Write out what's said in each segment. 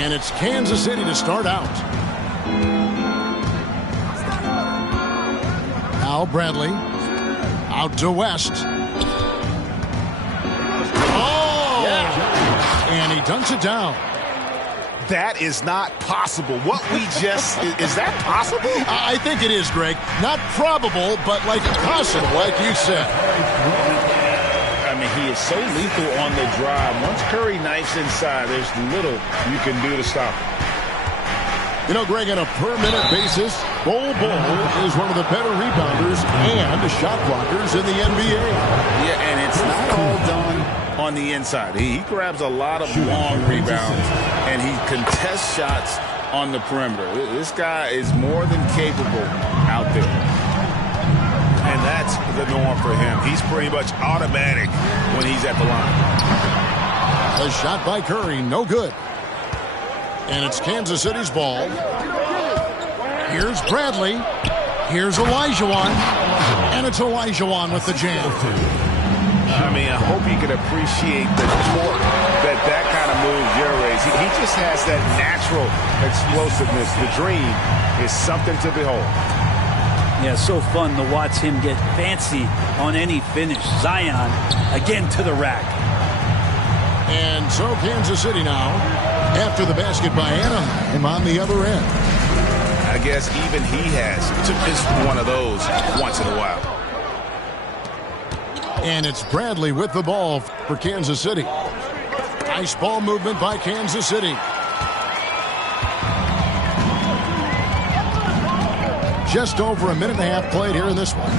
And it's Kansas City to start out. Now Bradley. Out to West. Oh! Yeah. And he dunks it down. That is not possible. What we just... is that possible? I think it is, Greg. Not probable, but like possible, like you said. I mean, he is so lethal on the drive. Once Curry knifes inside, there's little you can do to stop him. You know, Greg, on a per-minute basis, Bol is one of the better rebounders and shot blockers in the NBA. Yeah, and it's not all done on the inside. He grabs a lot of long rebounds, and he contests shots on the perimeter. This guy is more than capable out there. And that's the norm for him. He's pretty much automatic when he's at the line. A shot by Curry, no good. And it's Kansas City's ball. Here's Bradley. Here's Olajuwon. And it's Olajuwon with the jam. I mean, I hope you can appreciate the torque that kind of move generates. He just has that natural explosiveness. The dream is something to behold. Yeah, so fun to watch him get fancy on any finish. Zion, again to the rack. And so Kansas City now, after the basket by Anaheim on the other end. I guess even he has to miss one of those once in a while. And it's Bradley with the ball for Kansas City. Nice ball movement by Kansas City. Just over a minute and a half played here in this one.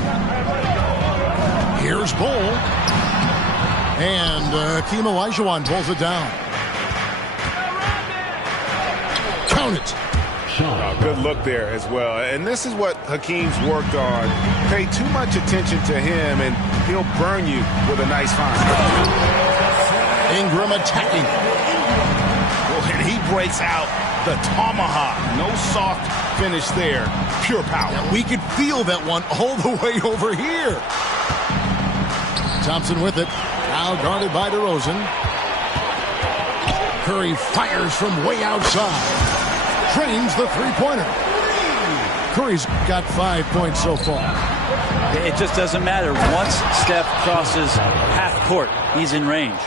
Here's Bol. And Hakeem Olajuwon pulls it down. Count it. Good look there as well. And this is what Hakeem's worked on. Pay too much attention to him, and he'll burn you with a nice find. Ingram attacking. Well, and he breaks out the tomahawk. No soft finish there. Pure power. Yeah, we could feel that one all the way over here. Thompson with it. Now guarded by DeRozan. Curry fires from way outside. Trains the three-pointer. Curry's got 5 points so far. It just doesn't matter. Once Steph crosses half court, he's in range.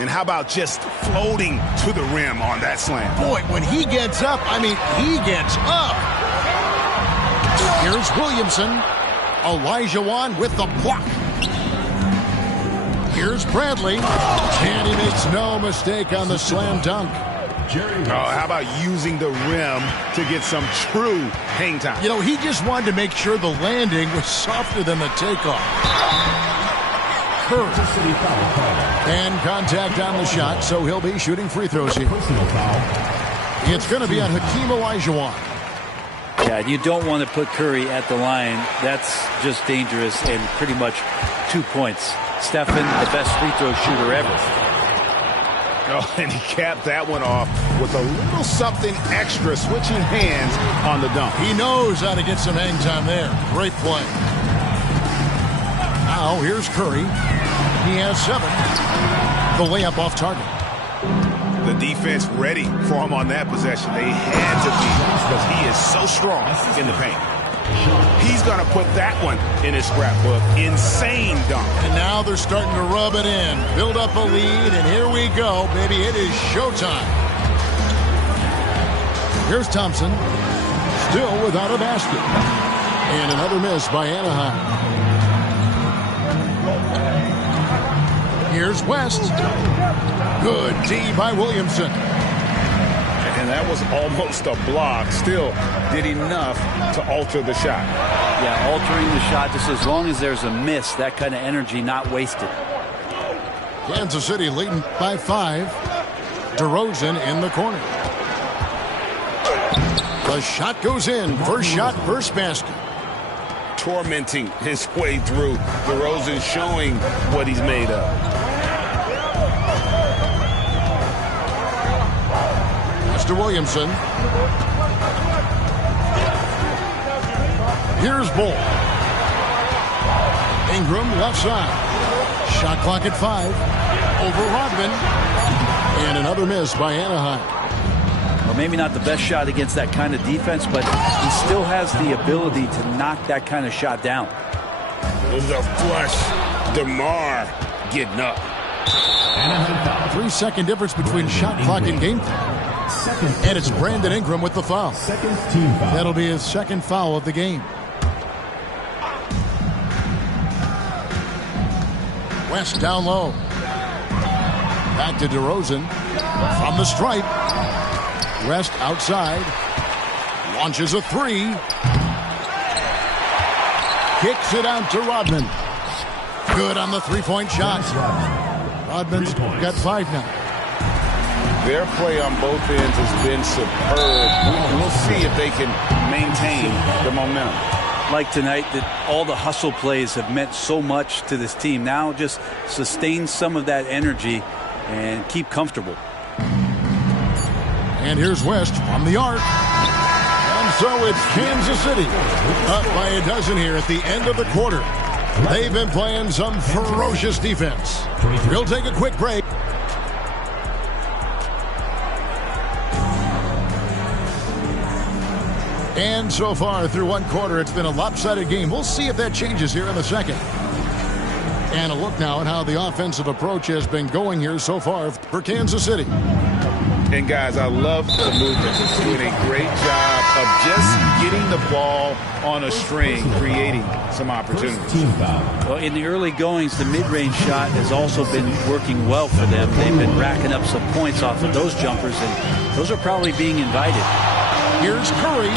And how about just floating to the rim on that slam? Boy, when he gets up, I mean, he gets up. Here's Williamson. Olajuwon with the block. Here's Bradley. And he makes no mistake on the slam dunk. How about using the rim to get some true hang time? You know, he just wanted to make sure the landing was softer than the takeoff. Curry. And contact on the shot, so he'll be shooting free throws here. It's going to be on Hakeem Olajuwon. Yeah, you don't want to put Curry at the line. That's just dangerous and pretty much 2 points. Stephen, the best free throw shooter ever. Oh, and he capped that one off with a little something extra, switching hands on the dunk. He knows how to get some hang time there. Great play. Now here's Curry. He has 7. The layup off target. The defense ready for him on that possession. They had to be because he is so strong in the paint. He's going to put that one in his scrapbook. Insane dunk. And now they're starting to rub it in. Build up a lead, and here we go, baby. It is showtime. Here's Thompson. Still without a basket. And another miss by Anaheim. Here's West. Good D by Williamson. And that was almost a block. Still did enough to alter the shot. Yeah, altering the shot just as long as there's a miss. That kind of energy not wasted. Kansas City leading by 5. DeRozan in the corner. The shot goes in. First shot, first basket. Tormenting his way through. DeRozan showing what he's made of. To Williamson. Here's Bol. Ingram left side. Shot clock at 5. Over Rodman. And another miss by Anaheim. Or maybe not the best shot against that kind of defense, but he still has the ability to knock that kind of shot down. The flush. DeMar getting up. 3-second difference between shot clock and game clock. And it's Brandon Ingram with the foul. That'll be his second foul of the game. West down low. Back to DeRozan. From the stripe. West outside. Launches a three. Kicks it out to Rodman. Good on the three-point shot. Rodman's got 5 now. Their play on both ends has been superb. We'll see if they can maintain the momentum. Like tonight, that all the hustle plays have meant so much to this team. Now just sustain some of that energy and keep comfortable. And here's West from the arc. And so it's Kansas City up by a dozen here at the end of the quarter. They've been playing some ferocious defense. We'll take a quick break. And so far through one quarter, it's been a lopsided game. We'll see if that changes here in the second. And a look now at how the offensive approach has been going here so far for Kansas City. And guys, I love the movement. Doing a great job of just getting the ball on a string, creating some opportunities. Well, in the early goings, the mid-range shot has also been working well for them. They've been racking up some points off of those jumpers, and those are probably being invited. Here's Curry.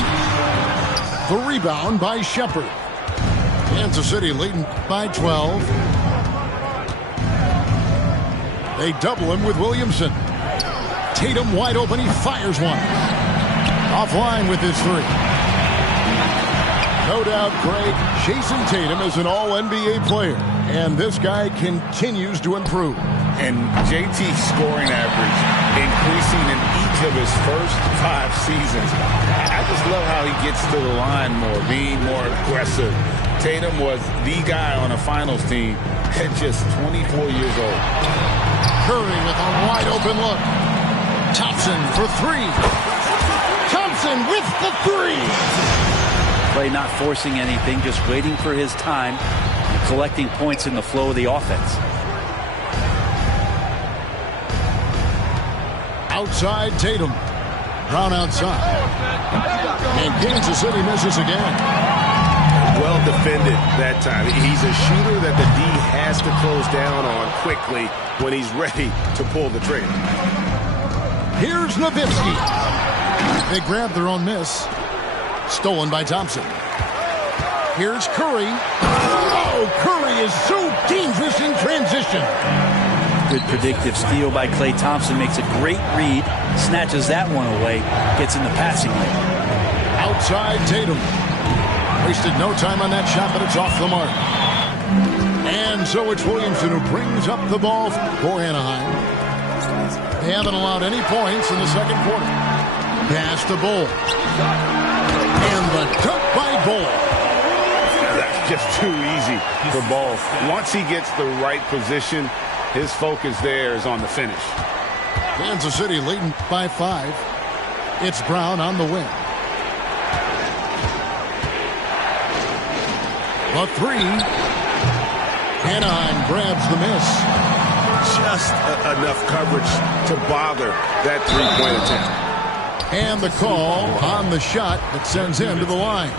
The rebound by Shepard. Kansas City leading by 12. They double him with Williamson. Tatum wide open. He fires one. Offline with his three. No doubt, Greg, Jason Tatum is an all-NBA player. And this guy continues to improve. And JT's scoring average increasing in each of his first 5 seasons. I just love how he gets to the line more, being more aggressive. Tatum was the guy on a finals team at just 24 years old. Curry with a wide open look. Thompson for three. Thompson with the three. Play not forcing anything, just waiting for his time and collecting points in the flow of the offense. Outside Tatum. Brown outside. And Kansas City misses again. Well defended that time. He's a shooter that the D has to close down on quickly when he's ready to pull the trigger. Here's Nowitzki. They grab their own miss. Stolen by Thompson. Here's Curry. Oh, Curry is so dangerous in transition. Good predictive steal by Klay Thompson. Makes a great read. Snatches that one away. Gets in the passing lane. Outside Tatum. Wasted no time on that shot, but it's off the mark. And so it's Williamson who brings up the ball for Anaheim. They haven't allowed any points in the second quarter. Pass to Bull. And the dunk by Bull. That's just too easy for Bull. Once he gets the right position, his focus there is on the finish. Kansas City leading by 5. It's Brown on the wing. A three. Anaheim grabs the miss. Just enough coverage to bother that three-point attempt. And the call on the shot that sends him to the line.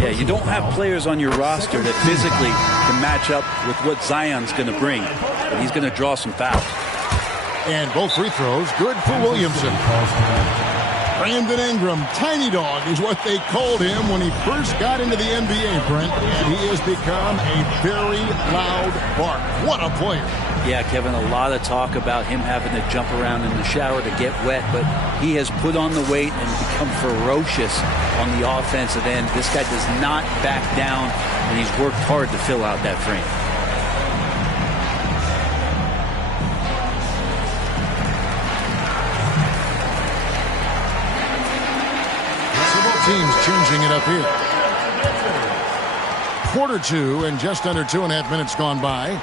Yeah, you don't have players on your roster that physically can match up with what Zion's going to bring. And he's going to draw some fouls. And both free throws good for Williamson. Brandon Ingram, tiny dog, is what they called him when he first got into the NBA, Brent. And he has become a very loud bark. What a player. Yeah, Kevin, a lot of talk about him having to jump around in the shower to get wet, but he has put on the weight and become ferocious on the offensive end. This guy does not back down, and he's worked hard to fill out that frame. Teams changing it up here. Quarter 2 and just under 2.5 minutes gone by.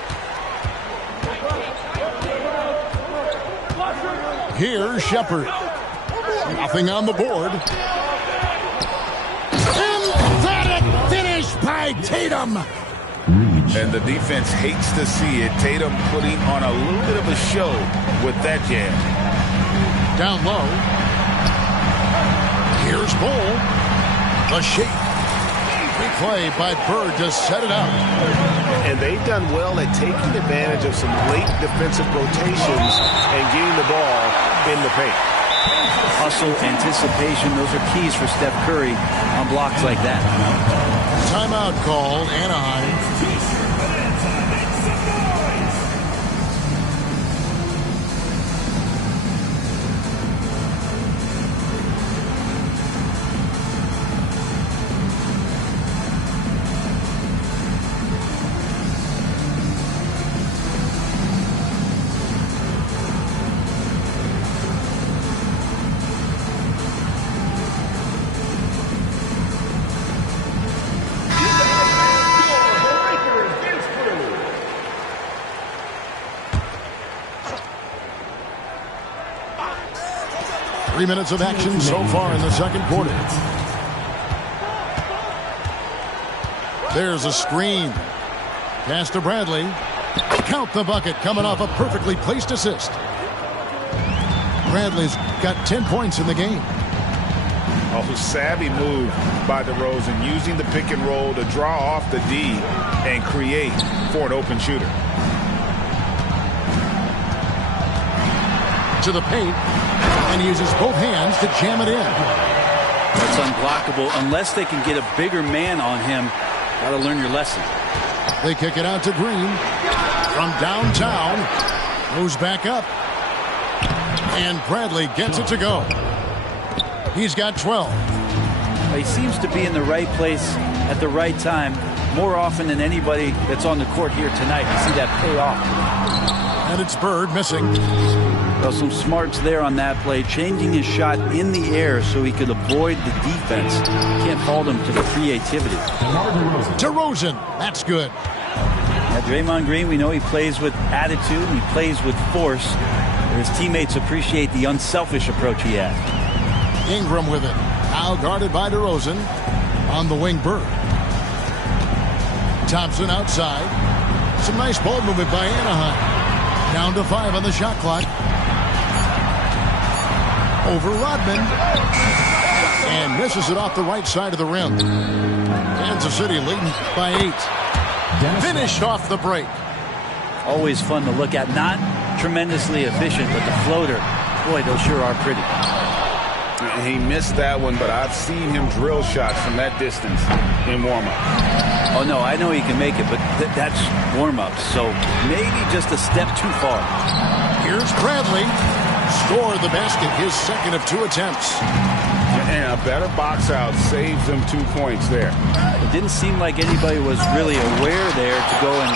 Here's Shepard. Nothing on the board. Emphatic finish by Tatum. And the defense hates to see it. Tatum putting on a little bit of a show with that jam. Down low. Here's Bull. The shake. Replay by Bird to set it up. And they've done well at taking advantage of some late defensive rotations and getting the ball in the paint. Hustle, anticipation, those are keys for Steph Curry on blocks like that. Timeout called, Anaheim. 3 minutes of action so far in the second quarter. There's a screen. Pass to Bradley. Count the bucket, coming off a perfectly placed assist. Bradley's got 10 points in the game. Oh, savvy move by DeRozan, using the pick and roll to draw off the D and create for an open shooter. To the paint, and he uses both hands to jam it in. That's unblockable unless they can get a bigger man on him. Got to learn your lesson. They kick it out to Green from downtown. Moves back up. And Bradley gets it to go. He's got 12. He seems to be in the right place at the right time more often than anybody that's on the court here tonight. You see that pay off. And it's Bird missing. Well, some smarts there on that play, changing his shot in the air so he could avoid the defense. Can't fault him to the creativity. DeRozan, that's good. Now, Draymond Green, we know he plays with attitude and he plays with force. His teammates appreciate the unselfish approach he has. Ingram with it. Now guarded by DeRozan. On the wing, Bird. Thompson outside. Some nice ball movement by Anaheim. Down to 5 on the shot clock. Over Rodman. And misses it off the right side of the rim. Kansas City leading by 8. Finished off the break. Always fun to look at. Not tremendously efficient, but the floater, boy, those sure are pretty. He missed that one, but I've seen him drill shots from that distance in warm-up. Oh, no, I know he can make it, but that's warm-up, so maybe just a step too far. Here's Bradley. Scored the basket, his second of 2 attempts. And a better box out saves them 2 points there. It didn't seem like anybody was really aware there to go and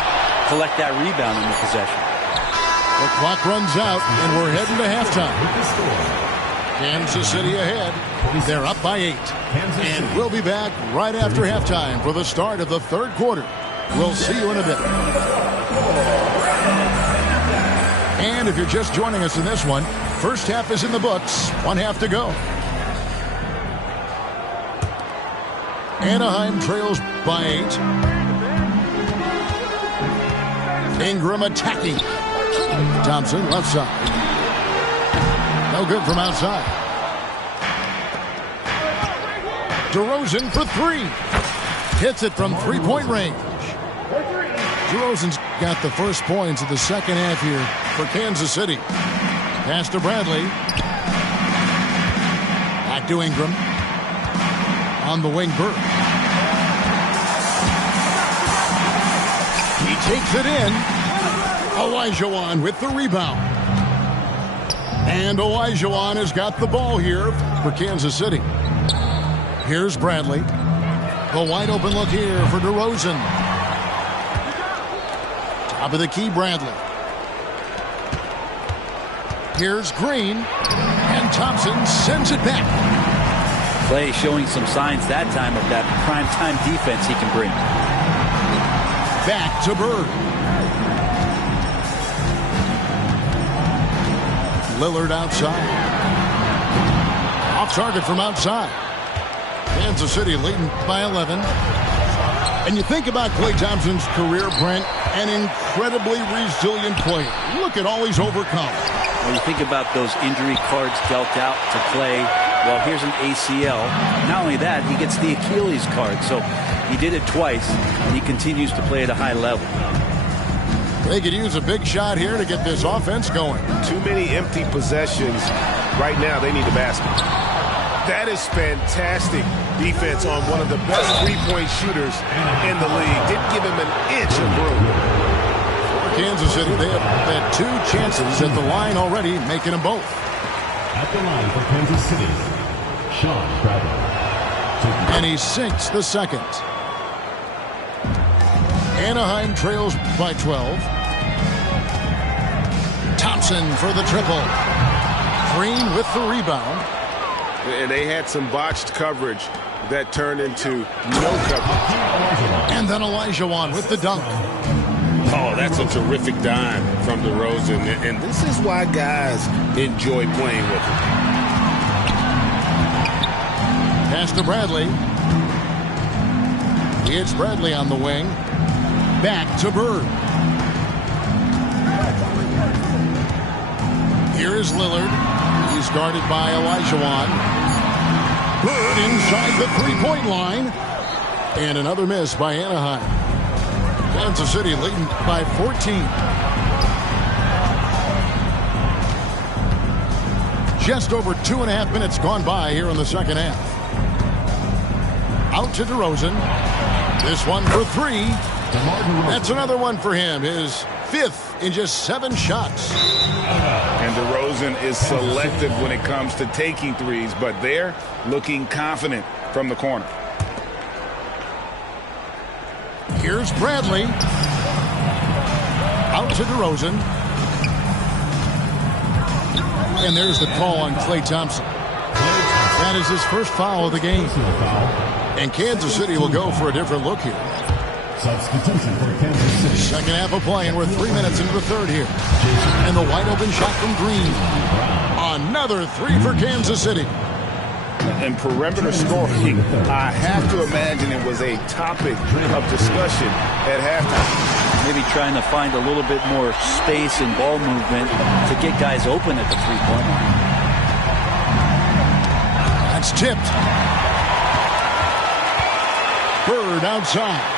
collect that rebound in the possession. The clock runs out, and we're heading to halftime. Kansas City ahead. They're up by 8. And we'll be back right after halftime for the start of the third quarter. We'll see you in a bit. And if you're just joining us in this one, first half is in the books. 1 half to go. Anaheim trails by 8. Ingram attacking. Thompson left side. No good from outside. DeRozan for 3. Hits it from 3-point range. DeRozan's got the first points of the second half here for Kansas City. Pass to Bradley. Back to Ingram. On the wing, Burke. He takes it in. Olajuwon with the rebound. And Olajuwon has got the ball here for Kansas City. Here's Bradley. The wide open look here for DeRozan. Top of the key, Bradley. Here's Green. And Thompson sends it back. Clay showing some signs that time of that prime-time defense he can bring. Back to Bird. Lillard outside. Off target from outside. Kansas City leading by 11. And you think about Klay Thompson's career, Brent, an incredibly resilient player. Look at all he's overcome. When you think about those injury cards dealt out to Klay, well, here's an ACL. Not only that, he gets the Achilles card. So he did it twice, and he continues to play at a high level. They could use a big shot here to get this offense going. Too many empty possessions. Right now, they need a basket. That is fantastic defense on one of the best three-point shooters in the league. Didn't give him an inch of room. For Kansas City, they have had 2 chances at the line already, making them both. At the line for Kansas City, Sean Crowder. And he sinks the second. Anaheim trails by 12. Thompson for the triple. Green with the rebound. And they had some botched coverage that turned into no coverage. And then Olajuwon with the dunk. Oh, that's a terrific dime from DeRozan. And this is why guys enjoy playing with him. Pass to Bradley. It's Bradley on the wing. Back to Bird. Here is Lillard. He's guarded by Olajuwon. Bird inside the three-point line. And another miss by Anaheim. Kansas City leading by 14. Just over 2.5 minutes gone by here in the second half. Out to DeRozan. This one for 3. That's another one for him. His 5th in just 7 shots. And DeRozan is selective when it comes to taking threes, but they're looking confident from the corner. Here's Bradley. Out to DeRozan. And there's the call on Klay Thompson. That is his first foul of the game. And Kansas City will go for a different look here. Substitution for Kansas City. Second half of play, and we're 3 minutes into the third here. And the wide open shot from Green. Another 3 for Kansas City. And perimeter scoring, I have to imagine it was a topic of discussion at halftime. Maybe trying to find a little bit more space and ball movement to get guys open at the three-point line. That's tipped. Bird outside.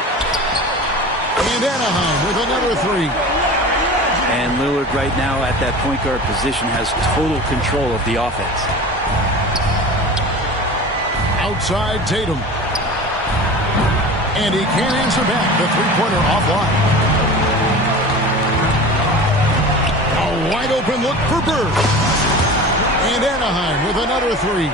And Anaheim with another 3. And Lillard right now at that point guard position has total control of the offense. Outside Tatum. And he can't answer back. The three-pointer offline. A wide open look for Bird. And Anaheim with another 3.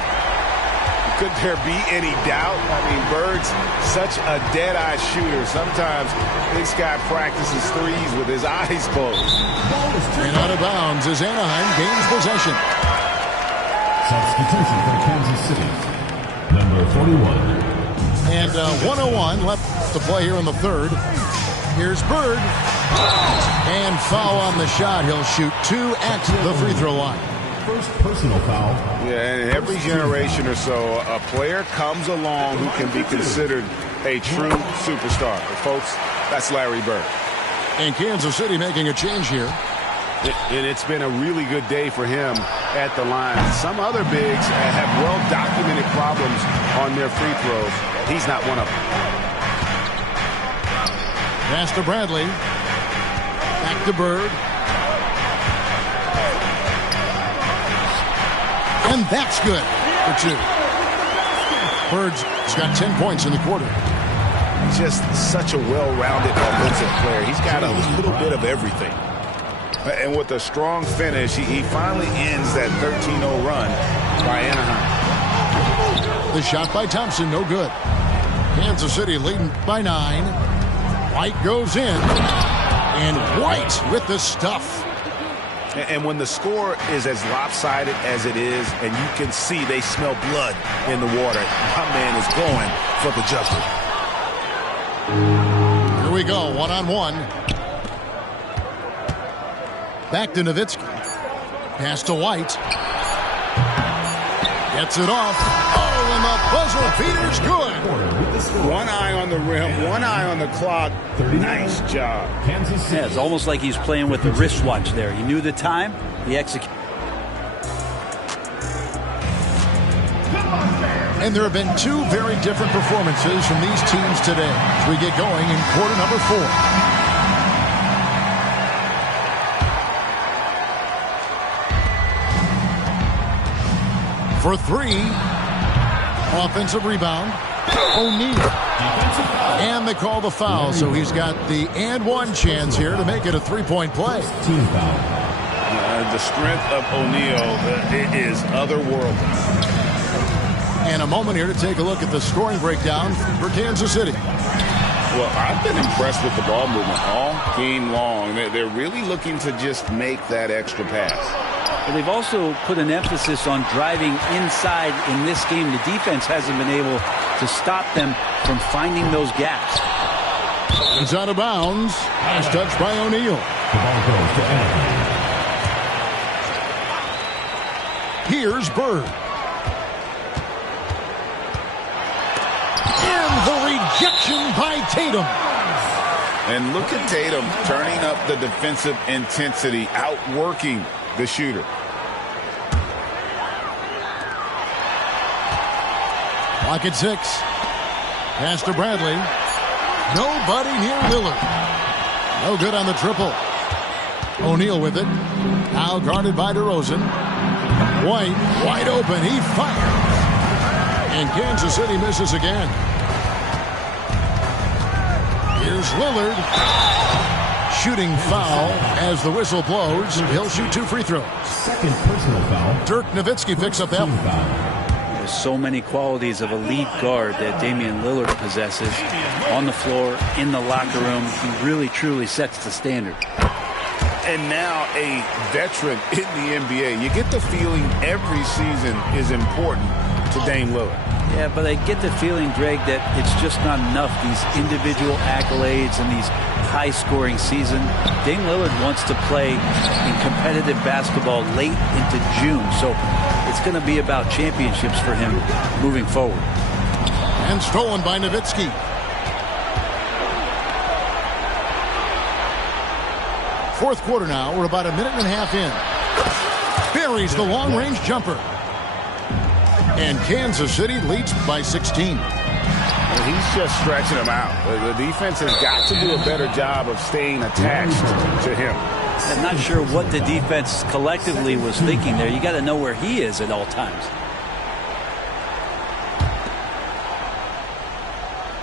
Could there be any doubt? I mean, Bird's such a dead-eye shooter. Sometimes this guy practices threes with his eyes closed. And out of bounds as Anaheim gains possession. Substitution for Kansas City. Number 41. And 1:01 left to play here in the third. Here's Bird. And foul on the shot. He'll shoot 2 at the free throw line. First personal foul. Yeah, and every generation or so, a player comes along who can be considered a true superstar. But folks, that's Larry Bird. And Kansas City making a change here. And it's been a really good day for him at the line. Some other bigs have well-documented problems on their free throws. He's not one of them. Pass to Bradley. Back to Bird. And that's good for 2. Bird's got 10 points in the quarter. Just such a well-rounded offensive player. He's got a little bit of everything. And with a strong finish, he finally ends that 13-0 run by Anaheim. The shot by Thompson, no good. Kansas City leading by 9. White goes in. And White with the stuff. And when the score is as lopsided as it is, and you can see they smell blood in the water, my man is going for the jugular. Here we go, 1-on-1. Back to Nowitzki. Pass to White. Gets it off. Oh, and the buzzer beater's good. One eye on the rim, one eye on the clock. Nice job. Yeah, it's almost like he's playing with the wristwatch there. He knew the time. He executed. And there have been two very different performances from these teams today as we get going in quarter number 4. For 3, offensive rebound, O'Neal. And they call the foul, so he's got the and one chance here to make it a 3-point play. Team foul. The strength of O'Neal is otherworldly. And a moment here to take a look at the scoring breakdown for Kansas City. Well, I've been impressed with the ball movement all game long. They're really looking to just make that extra pass. But they've also put an emphasis on driving inside in this game. The defense hasn't been able to stop them from finding those gaps. He's out of bounds. Nice touch by O'Neal. The ball goes to Anaheim. Here's Bird. And the rejection by Tatum. And look at Tatum turning up the defensive intensity, outworking the shooter. Clock at 6. Pass to Bradley. Nobody near Lillard. No good on the triple. O'Neal with it. Now guarded by DeRozan. White wide open. He fires. And Kansas City misses again. Here's Lillard. Shooting foul as the whistle blows. He'll shoot 2 free throws. Second personal foul. Dirk Nowitzki picks up that Team one. foul. There's so many qualities of a lead guard that Damian Lillard possesses on the floor, in the locker room. He really, truly sets the standard. And now a veteran in the NBA. You get the feeling every season is important to Dame Lillard. Yeah, but I get the feeling, Greg, that it's just not enough, these individual accolades and these high-scoring season. Dame Lillard wants to play in competitive basketball late into June, so it's going to be about championships for him moving forward. And stolen by Nowitzki. Fourth quarter now. We're about a minute and a half in. Buries the long-range jumper. And Kansas City leads by 16. He's just stretching them out. The defense has got to do a better job of staying attached to him. I'm not sure what the defense collectively was thinking there. You got to know where he is at all times.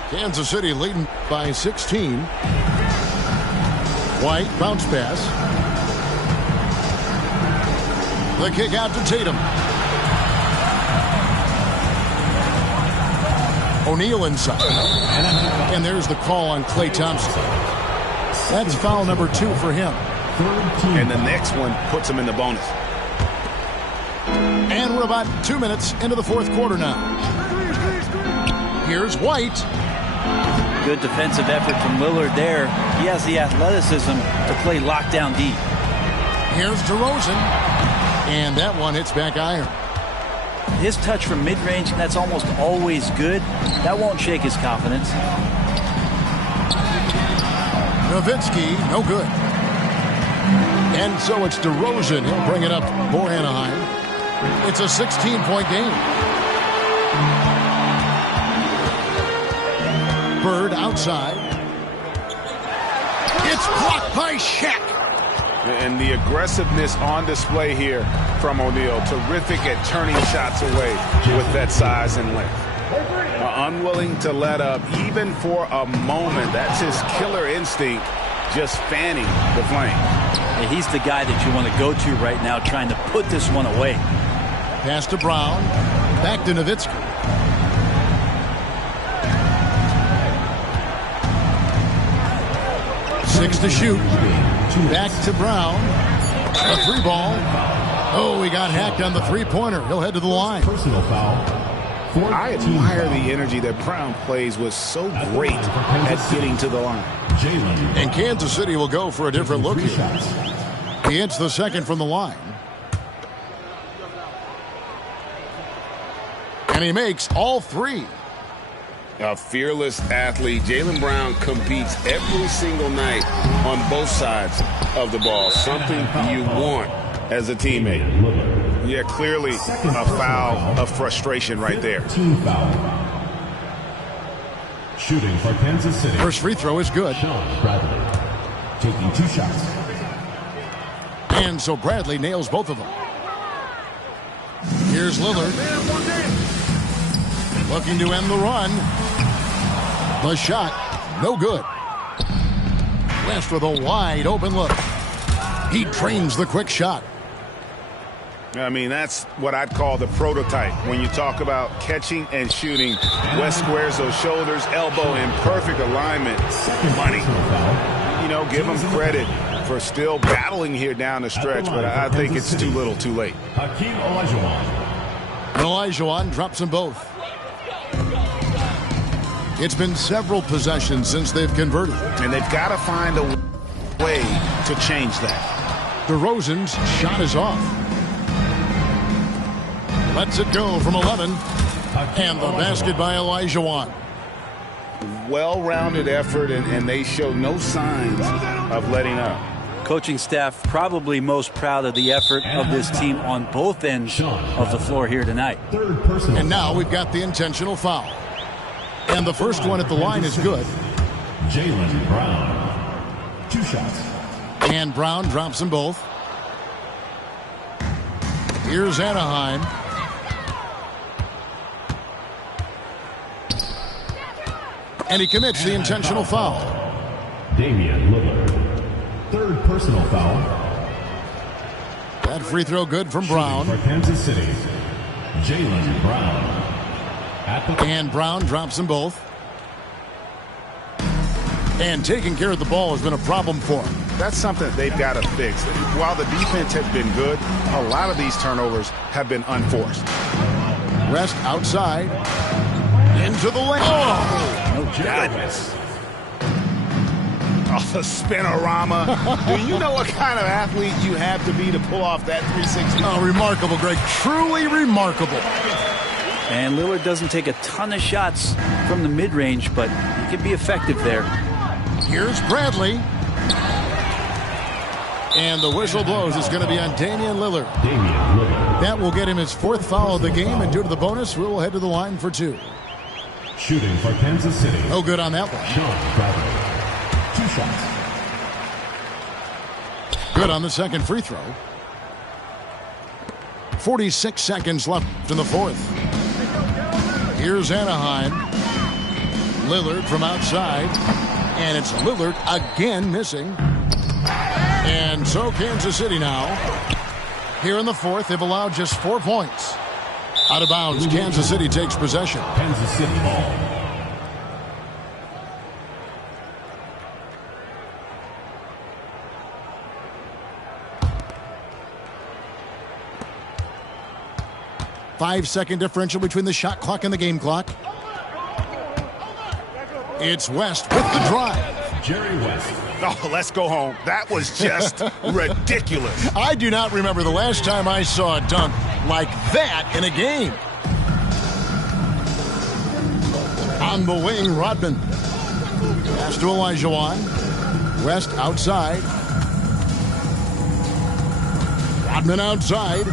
Kansas City leading by 16. White bounce pass. The kick out to Tatum. O'Neal inside. And there's the call on Klay Thompson. That's foul number 2 for him. And the next one puts him in the bonus. And we're about 2 minutes into the fourth quarter now. Here's White. Good defensive effort from Lillard there. He has the athleticism to play lockdown deep. Here's DeRozan. And that one hits back iron. His touch from mid-range, that's almost always good. That won't shake his confidence. Nowitzki, no good. And so it's DeRozan. He'll bring it up for Anaheim. It's a 16-point game. Bird outside. It's blocked by Shaq. And the aggressiveness on display here from O'Neal. Terrific at turning shots away with that size and length. Unwilling to let up even for a moment. That's his killer instinct, just fanning the flame. Yeah, he's the guy that you want to go to right now, trying to put this one away. Pass to Brown. Back to Nowitzki. Six to shoot. Back to Brown. A 3 ball. Oh, he got hacked on the 3-pointer. He'll head to the line. Personal foul. I admire the energy that Brown plays was so great at getting to the line. And Kansas City will go for a different look here. He hits the second from the line. And he makes all three. A fearless athlete. Jaylen Brown competes every single night on both sides of the ball. Something you want as a teammate. Yeah, clearly a foul of frustration right there. Team foul. Shooting for Kansas City. First free throw is good. Sean Bradley taking 2 shots. And so Bradley nails both of them. Here's Lillard. Looking to end the run. The shot, no good. West with a wide open look. He drains the quick shot. I mean, that's what I'd call the prototype. When you talk about catching and shooting, West squares those shoulders, elbow in perfect alignment. Money. You know, give him credit for still battling here down the stretch, but I think it's too little too late. Hakeem Olajuwon. And Olajuwon drops them both. It's been several possessions since they've converted. And they've got to find a way to change that. DeRozan's shot is off. Lets it go from 11. And the basket by Olajuwon. Well-rounded effort, and they show no signs of letting up. Coaching staff probably most proud of the effort of this team on both ends of the floor here tonight. Third personal. And now we've got the intentional foul. And the first one at the line is good. Jaylen Brown. 2 shots. And Brown drops them both. Here's Anaheim. And he commits the intentional foul. Damian Lillard. Third personal foul. That free throw good from Brown. For Kansas City, Jaylen Brown. And Brown drops them both. And taking care of the ball has been a problem for him. That's something they've got to fix. While the defense has been good, a lot of these turnovers have been unforced. West outside. Into the lane. Oh, goodness. Oh, the spinorama. Do you know what kind of athlete you have to be to pull off that 360? Oh, remarkable, Greg. Truly remarkable. And Lillard doesn't take a ton of shots from the mid-range, but he can be effective there. Here's Bradley. And the whistle blows. It's going to be on Damian Lillard. That will get him his 4th foul of the game, and due to the bonus, we'll head to the line for 2. Shooting for Kansas City. No good on that one. Sean Bradley. 2 shots. Good on the second free throw. 46 seconds left in the 4th. Here's Anaheim. Lillard from outside. And it's Lillard again missing. And so Kansas City now. Here in the 4th, they've allowed just 4 points. Out of bounds, Kansas City takes possession. Kansas City ball. Five-second differential between the shot clock and the game clock. It's West with the drive. Jerry West. Oh, let's go home. That was just ridiculous. I do not remember the last time I saw a dunk like that in a game. On the wing, Rodman. Pass to Olajuwon. West outside. Rodman outside.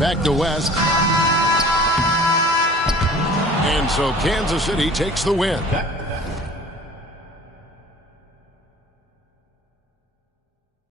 Back to West. And so Kansas City takes the win.